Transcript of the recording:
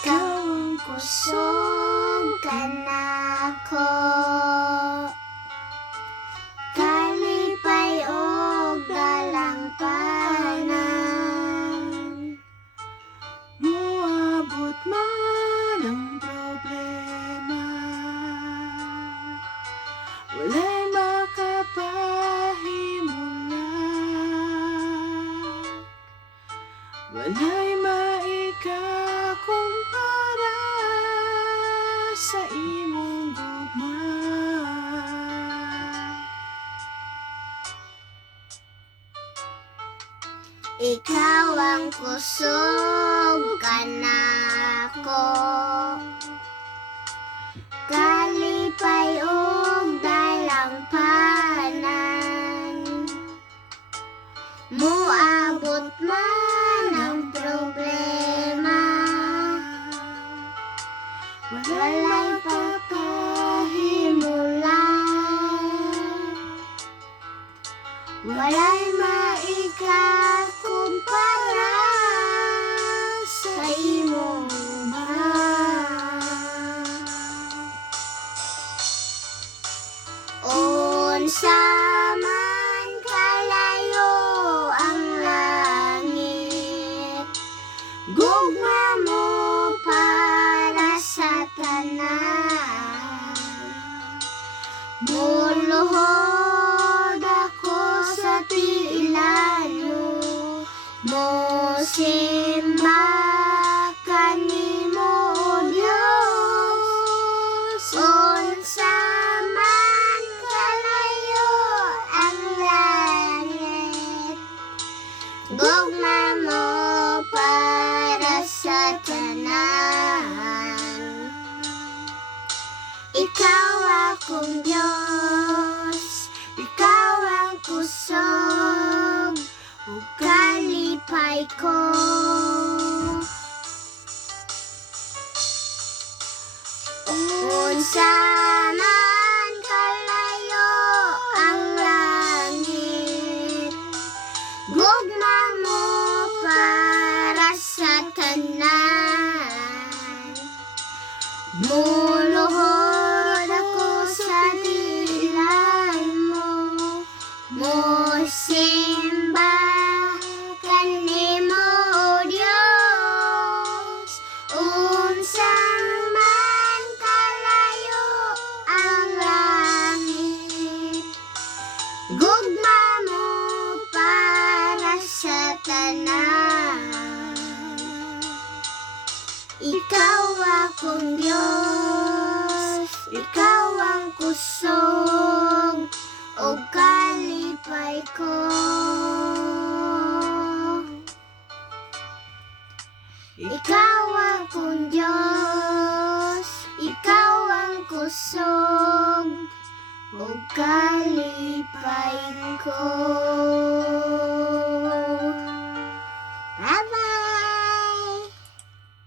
Ikaw ang kusog kanako, kalipay og dalangpanan. Moabot man ang problema, walay makapahimulan, walay maikakumpara sa imong gugma. Ikaw ang kusog kanako, kalipay og dalangpanan. Moabot man ang problema, walay pagkahimulan, walay maikakumpara sa imong unsa man kalayo ang langit, gugma mo para sa tanan. Muluhod ako sa tiilan mo, mosimba kanimo o Dios. Unsa man kalayo ang langit, gugma mo para sa tanan. Ikaw akong Diyos, ikaw ang kusog ug kalipay ko. Unsa man kalayo ang langit, gugma mo para sa tanan. Muluhod ako sa tiilan mo, mosimba kanimo o Dios. Unsa man kalayo ang langit, gugma mo para sa tanan. Ikaw akong Diyos, ikaw ang kusog o kalipay ko. Ikaw akong Diyos, ikaw ang kusog o kalipay ko.